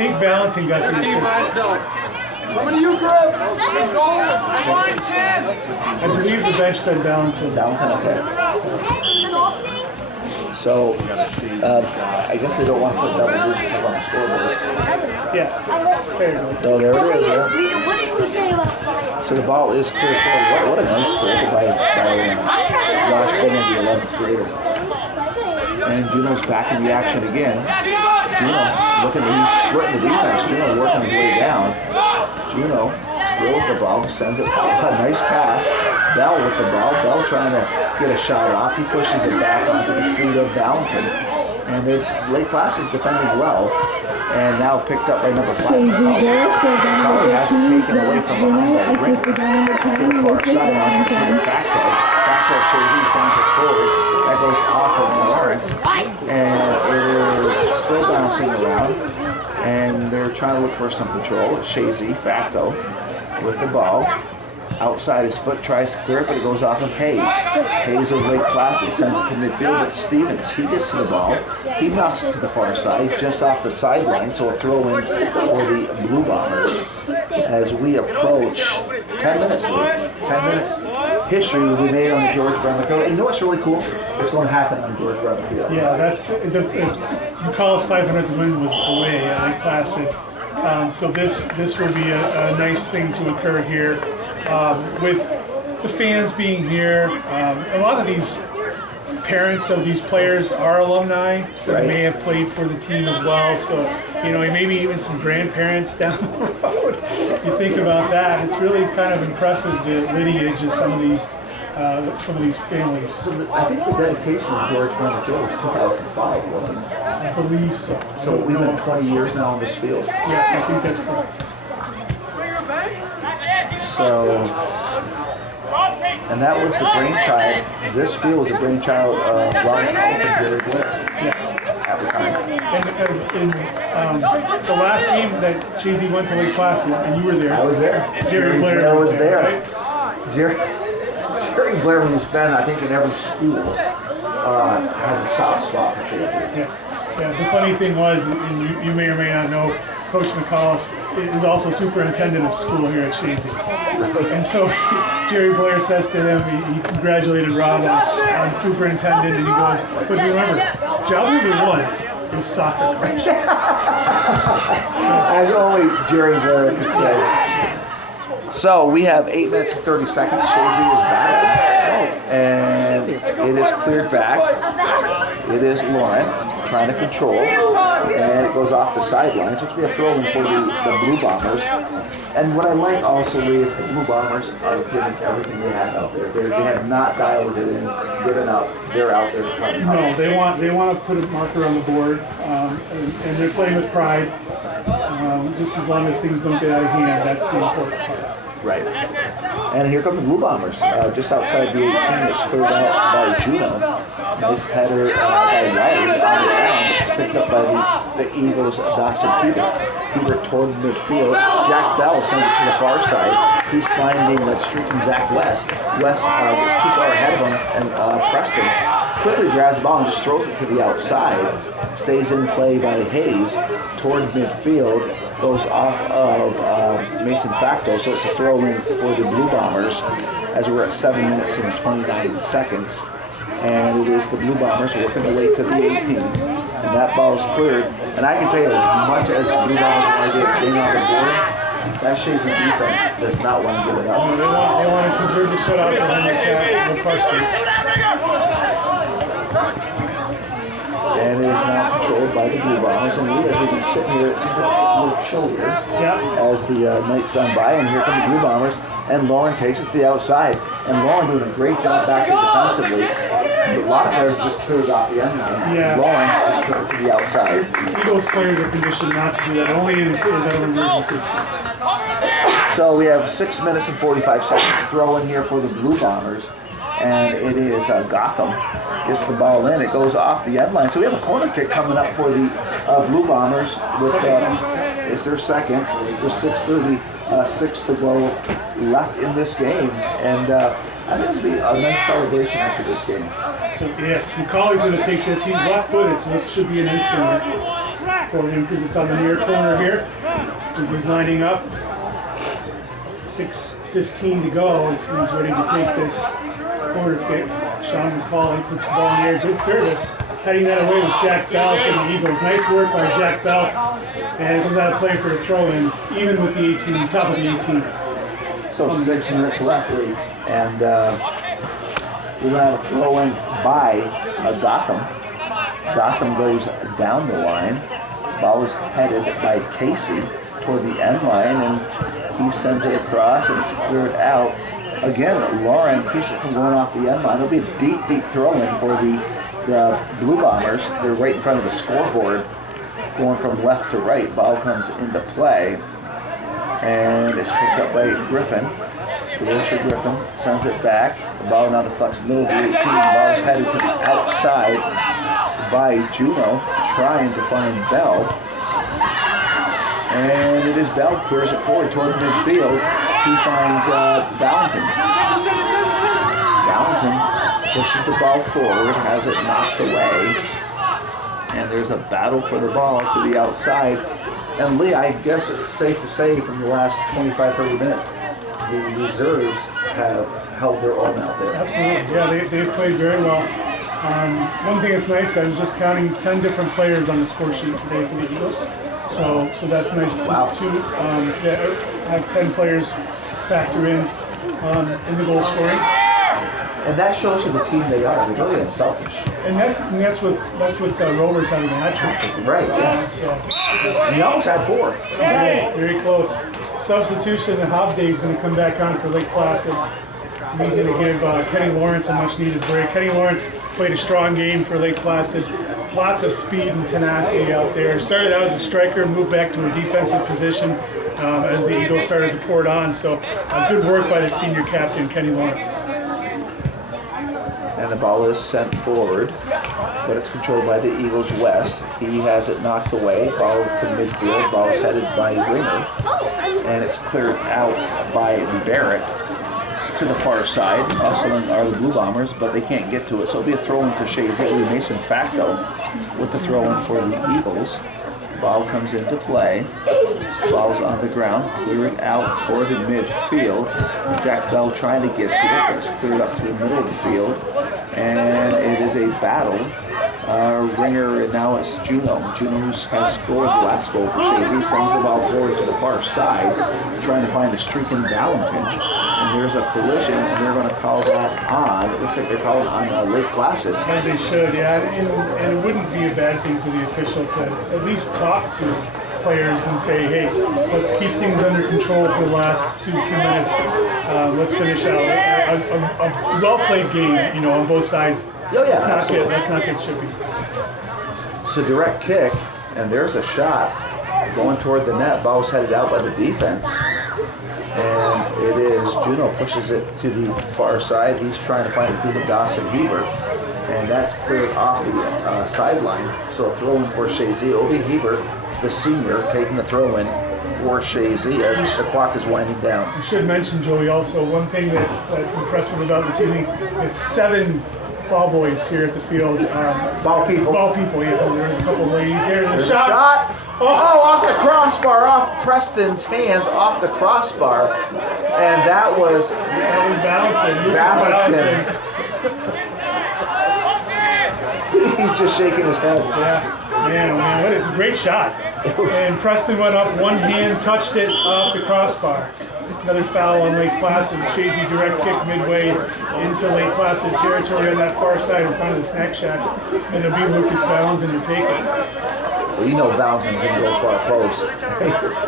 think Valentin got the assist. Coming to you, Griff. I believe the bench said Valentin. Valentin, okay. So, I guess they don't want to put double digits up on the scoreboard. Yeah, fair enough. So there it is. Yeah. What did we say about Flyers? So the ball is clear forward. What a nice goal by Josh Bennett, the 11th grader. And Juno's back in the action again. Juno looking to splitting the defense. Juno working his way down. Juno still with the ball, sends it a nice pass. Bell with the ball. Bell trying to get a shot off. He pushes it back onto the feet of Valentin. And Lake Placid is defending well. And now picked up by number 5. Probably has it taken away from behind by Ringer to the far side onto the Facto. Facto Chazy sends it forward. That goes off of Lawrence. And it is still bouncing around. And they're trying to look for some control. Chazy, Facto, with the ball. Outside his foot, tries to clear it, but it goes off of Hayes. Hayes of Lake Placid sends it to midfield, but Stevens, he gets to the ball. He knocks it to the far side, just off the sideline, so a throw in for the Blue Bombers as we approach 10 minutes late. 10 minutes. History will be made on the George Bremer Field. And you know what's really cool? It's going to happen on George Bremer Field. Yeah, that's the College 500 win was away at Lake Placid. So this will be a nice thing to occur here. With the fans being here, a lot of these parents of these players are alumni, so they may have played for the team as well. So, you know, maybe even some grandparents down the road. You think about that; it's really kind of impressive the lineage of some of these families. So I think the dedication of George Bremer Field was 2005, wasn't it? I believe so. So we've been 20 years now on this field. Yes, I think that's correct. So, and that was the brainchild. This field was a brainchild of Lawrence and Jerry Blair. Yes. At the time. And in the last game that Chazy went to Lake Placid, and you were there. I was there. Jerry Blair was there. Right? Jerry Blair, who's been, I think, in every school, has a soft spot for Chazy. Yeah. The funny thing was, and you may or may not know, Coach McAuliffe is also superintendent of school here at Chazy. And so Jerry Blair says to him, he congratulated Rob on superintendent, and he goes, but remember, job number 1 is soccer coach. As only Jerry Blair could say. So we have 8 minutes and 30 seconds. Chazy is back. And it is cleared back. It is Lauren trying to control. And it goes off the sideline. So it's going to be a throw in for the Blue Bombers. And what I like also is the Blue Bombers are giving everything they have out there. They have not dialed it in, given up. They're out there playing. No, they want to put a marker on the board, and they're playing with pride. Just as long as things don't get out of hand, that's the important part. Right. And here come the Blue Bombers, just outside the 18. It's cleared out by Juno. Nice header by Riley on the ground. It's picked up by the Eagles' Dawson Peter. Peter toward midfield. Jack Bell sends it to the far side. He's finding streaking Zach West. West is too far ahead of him, and Preston quickly grabs the ball and just throws it to the outside. Stays in play by Hayes toward midfield. Goes off of Mason Facto, so it's a throw-in for the Blue Bombers as we're at 7 minutes and 29 seconds. And it is the Blue Bombers working their way to the 18. And that ball is cleared. And I can tell you, as much as the Blue Bombers want to get clean on the board, that Chazy defense does not want to give it up. They want to preserve the shutout for Henry Cat, no question. And it is now controlled by the Blue Bombers. And as we can sit here, it seems like it's a little chillier as the night's gone by. And here come the Blue Bombers. And Lauren takes it to the outside. And Lauren doing a great job back there defensively. A lot of players just cleared off the end line. Yeah. Lauren just took it to the outside. Eagles players are conditioned not to do that, only in an emergency. So we have 6 minutes and 45 seconds to throw in here for the Blue Bombers. And it is Gotham gets the ball in. It goes off the end line. So we have a corner kick coming up for the Blue Bombers with it's their second with 6:36 to go left in this game. And I think it'll be a nice celebration after this game. So yes, McCauley's going to take this. He's left-footed, so this should be an instant. for him because it's on the near corner here as he's lining up. 6:15 to go as he's ready to take this corner kick. Sean McCauley puts the ball in the air. Good service. Heading that away was Jack Bell for the Eagles. Nice work by Jack Bell. And it goes out of play for a throw-in, even with the 18, top of the 18. So 6 minutes left, and we're going to have a throw-in by Gotham. Gotham goes down the line. Ball is headed by Casey toward the end line, and he sends it across, and it's cleared out. Again, Lauren keeps it from going off the end line. It'll be a deep, deep throw-in for the Blue Bombers. They're right in front of the scoreboard, going from left to right. Ball comes into play, and it's picked up by Griffin. Alicia Griffin sends it back. The ball now deflects the middle of the 18. The ball is headed to the outside by Juno, trying to find Bell. And it is Bell, clears it forward toward midfield. He finds Valentin. Valentin pushes the ball forward, has it knocked away. And there's a battle for the ball to the outside. And Lee, I guess it's safe to say from the last 25-30 minutes, the reserves have held their own out there. Absolutely, yeah, they've played very well. One thing that's nice, I was just counting 10 different players on the score sheet today for the Eagles. So that's nice to have 10 players factor in the goal scoring. And that shows you the team they are. They're really unselfish. And that's with Rovers having a hat trick. Right, yeah. So, he almost had 4. very, very close. Substitution, and Hobday is going to come back on for Lake Placid. He's going to give Kenny Lawrence a much-needed break. Kenny Lawrence played a strong game for Lake Placid. Lots of speed and tenacity out there. Started out as a striker, moved back to a defensive position as the Eagles started to pour it on. So good work by the senior captain, Kenny Lawrence. And the ball is sent forward, but it's controlled by the Eagles West. He has it knocked away. Ball to midfield. Ball is headed by Ringer, and it's cleared out by Barrett to the far side. Hustling are the Blue Bombers, but they can't get to it. So it'll be a throw-in for Chazy. It'll be Mason Facto with the throw-in for the Eagles. Ball comes into play. Ball's on the ground. Clear it out toward the midfield. Jack Bell trying to get to it, but it's cleared up to the middle of the field. And it is a battle. Ringer, and now it's Juno. Juno has scored the last goal for Chazy. Sends the ball forward to the far side, trying to find a streaking Valentin. And there's a collision, and they're going to call that on. It looks like they're calling on Lake Placid. As they should, yeah. And it wouldn't be a bad thing for the official to at least talk to players and say, hey, let's keep things under control for the last few minutes. Let's finish out a well-played game, on both sides. Oh, yeah, that's not absolutely. good. That's not good, should be. It's a direct kick, and there's a shot going toward the net. Ball's headed out by the defense. And it is Juno pushes it to the far side. He's trying to find the feet of Dawson Hebert. And that's cleared off the sideline. So a throw-in for Chazy. Obi Hebert, the senior, taking the throw-in for Chazy as the clock is winding down. I should mention, Joey, also one thing that's impressive about this evening is 7 ball boys here at the field. Ball people. Ball people, yeah. There's a couple ladies here. There's a shot. Oh, off the crossbar, off Preston's hands, off the crossbar. And that was Valentin. He's just shaking his head. Yeah, man, it's a great shot. And Preston went up, one hand touched it off the crossbar. Another foul on Lake Placid. Chazy direct kick midway into Lake Placid territory on that far side in front of the snack shack. And it'll be Lucas Valentin to take it. Well, Valentin's going to go far post.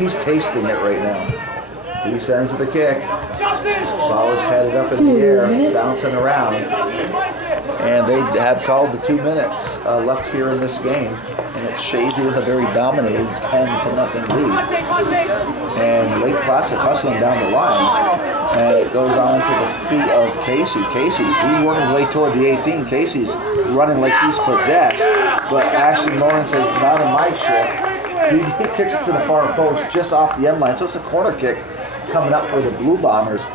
He's tasting it right now. He sends the kick. Ball is headed up in the air, bouncing around. And they have called the 2 minutes left here in this game. And it's Chazy with a very dominating 10-0 lead. And Lake Placid hustling down the line. And it goes on to the feet of Casey. Casey, he's running late toward the 18. Casey's running like he's possessed. But Ashton Lawrence says, not in my shit. He kicks it to the far post just off the end line. So it's a corner kick coming up for the Blue Bombers.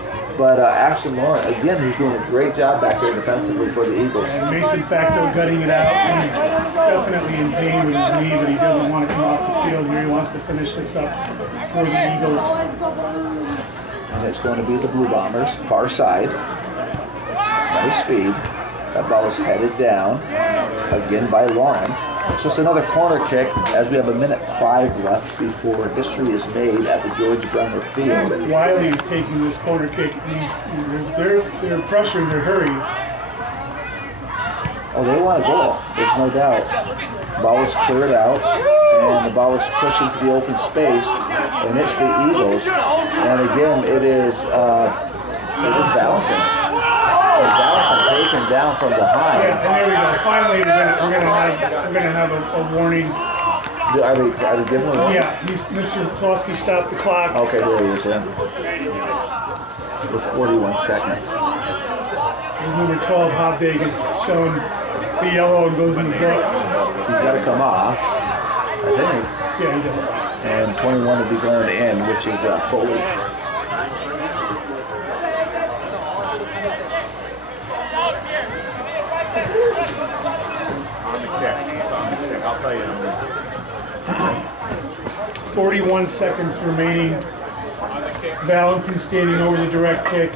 But Ashton Lauren, again, who's doing a great job back there defensively for the Eagles. And Mason Facto gutting it out. He's definitely in pain with his knee, but he doesn't want to come off the field here. He wants to finish this up for the Eagles. And it's going to be the Blue Bombers, far side. Nice feed. That ball is headed down again by Lauren. So it's another corner kick as we have 1:05 left before history is made at the George Bremer Field. Wiley is taking this corner kick. They're pressuring, they're hurrying. Oh, they want a goal. There's no doubt. Ball is cleared out, and the ball is pushed into the open space, and it's the Eagles. And again, it is Valentin. Valentin taken down from behind. Yeah, and there we go. Finally, we're gonna have a warning. Are they giving a warning? Yeah, Mr. Plosky stopped the clock. Okay, there he is then. With 41 seconds. His number 12, Hobday, gets shown the yellow and goes in the book. He's got to come off, I think. Yeah, he does. And 21 will be going in, which is Foley. I'll tell you. 41 seconds remaining. Valentin standing over the direct kick.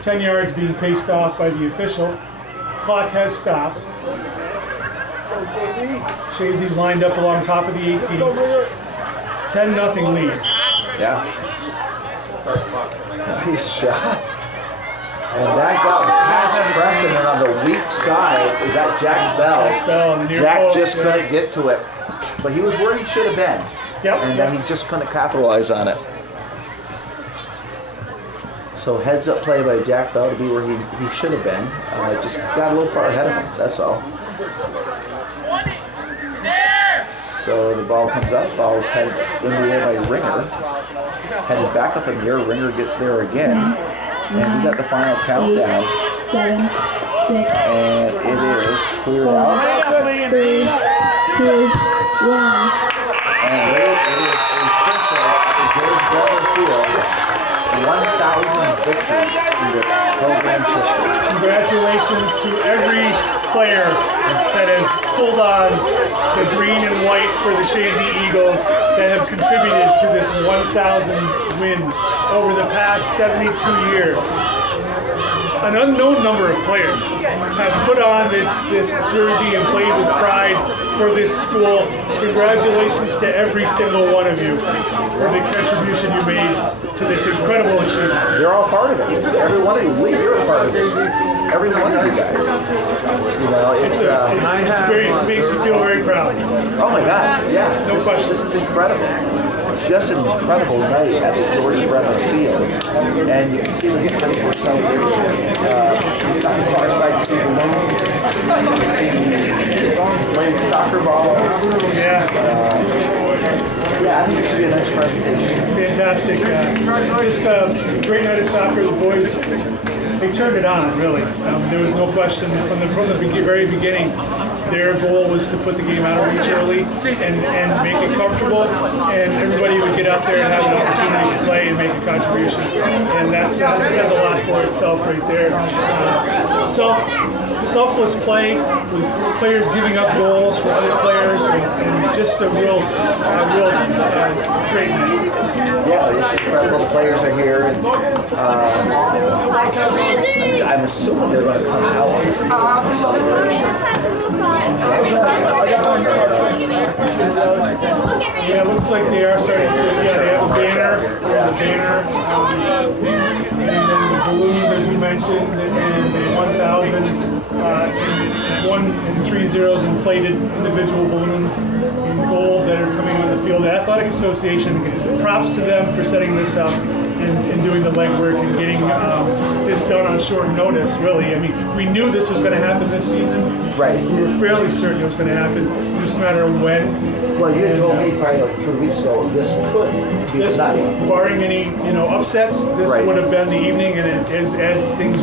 10 yards being paced off by the official. Clock has stopped. Chazy's lined up along top of the 18. 10-0 lead. Yeah. Nice shot. And that got past Preston, and on the weak side is that Jack Bell. In the near Jack post, just yeah. couldn't get to it. But he was where he should have been. Yep. And he just couldn't capitalize on it. So heads up play by Jack Bell to be where he should have been. Just got a little far ahead of him, that's all. So the ball comes up, ball's headed in the air by Ringer. Headed back up in the air, Ringer gets there again. And we got the final countdown. 7, 6, And it is cleared out. 3, 2, 1. And there it is official at the George Bremer Field. 1,000 victories in the program's history. Congratulations to every player that has pulled on the green and white for the Chazy Eagles that have contributed to this 1,000 wins over the past 72 years. An unknown number of players have put on this jersey and played with pride for this school. Congratulations to every single one of you for the contribution you made to this incredible achievement. You're all part of it. Every one of you, Lee, you're a part of this. Every one of you guys. You know, it's It makes you feel very proud. oh my God, yeah. No question. This is incredible. Just an incredible night at the George Bremer Field. And you can see we're getting ready for a celebration. On the far side, you see the balloons. You see playing soccer balls. Yeah, Yeah, I think it should be a nice presentation. fantastic. Just a great night of soccer. The boys, they turned it on, really. There was no question from the very beginning. Their goal was to put the game out of reach early and make it comfortable, and everybody would get out there and have an opportunity to play and make a contribution. And that says a lot for itself right there. Selfless play with players giving up goals for other players, and just a real great night. Yeah, it's incredible. The players are here, and I'm assuming they're going to come out on this celebration. Yeah, it looks like they are starting to. Yeah, they have a banner. There's a banner. And then the balloons, as you mentioned, and the 1,000 1 and 3 zeros inflated individual balloons in gold that are coming on the field. The Athletic Association, props to them for setting this up and doing the legwork and getting this done on short notice, really. I mean, we knew this was going to happen this season. Right. We were fairly certain it was going to happen. It was just a matter of when. Well, you told me probably like 3 weeks ago this could be the night. Barring any upsets, this Right. would have been the evening, and as things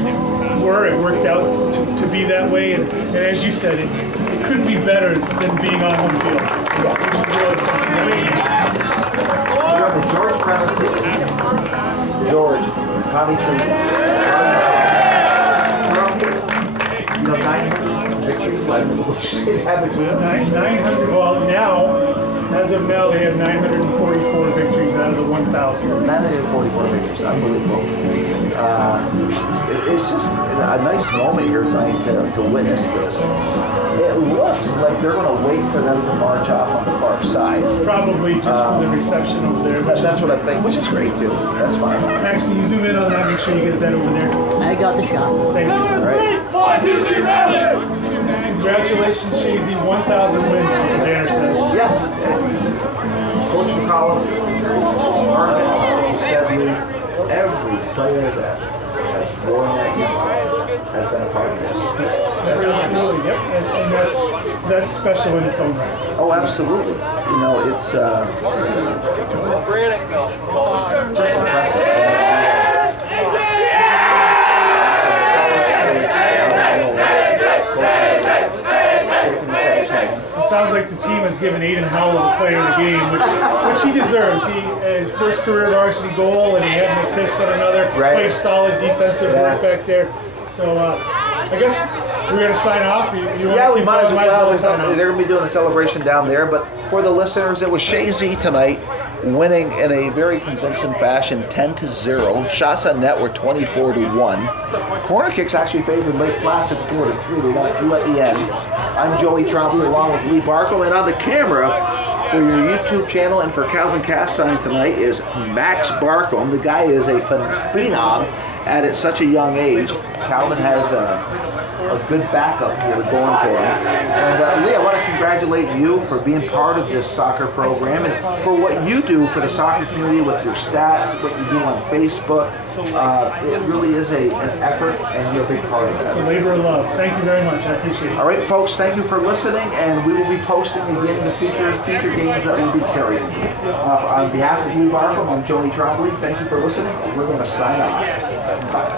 were, it worked out to be that way. And as you said, it couldn't be better than being on home field. Which is really something. We're on the George Bremer Field. George, top Howdy Tree. You know, 900 victories. We have 900, well, now, as of now, they have 944 victories out of the 1,000. 944 victories, unbelievable. It's just a nice moment here tonight to witness this. It looks like they're going to wait for them to march off on the far side. Probably just for the reception over there. That's what I think, which is great too. That's fine. Max, can you zoom in on that? Make sure you get that over there. I got the shot. Thank you. All right. Congratulations, Chazy. 1,000 wins, is what the banner says. Yeah. Coach McCollum is part of it. He said every player that has worn that uniform has been a part of this. Absolutely, yep. And that's special in its own right. Oh, absolutely. You know, it's just impressive. So it sounds like the team has given Aiden Howell the player of the game, which he deserves. He his first career varsity goal, and he had an assist on another. Right. Played solid defensive work back there. So I guess we're going to sign off. Yeah, we might as well. sign off. They're going to be doing a celebration down there. But for the listeners, it was Chazy tonight, winning in a very convincing fashion, 10-0. Shots on net were 24-1. Corner kicks actually favored Lake Placid 4-3. They got 2 at the end. I'm Joey Trombley along with Lee Barcomb, and on the camera for your YouTube channel and for Calvin Castine tonight is Max Barcomb. The guy is a phenom at such a young age. Calvin has a good backup here going for him. And Lee, I want to congratulate you for being part of this soccer program and for what you do for the soccer community with your stats, what you do on Facebook. It really is an effort, and you're a big part of It's a that. labor of love. Thank you very much. I appreciate it. All right, folks, thank you for listening, and we will be posting again in the future games that we'll be carrying. On behalf of Lee Barcomb, I'm Joey Trombley. Thank you for listening, and we're going to sign off. Bye.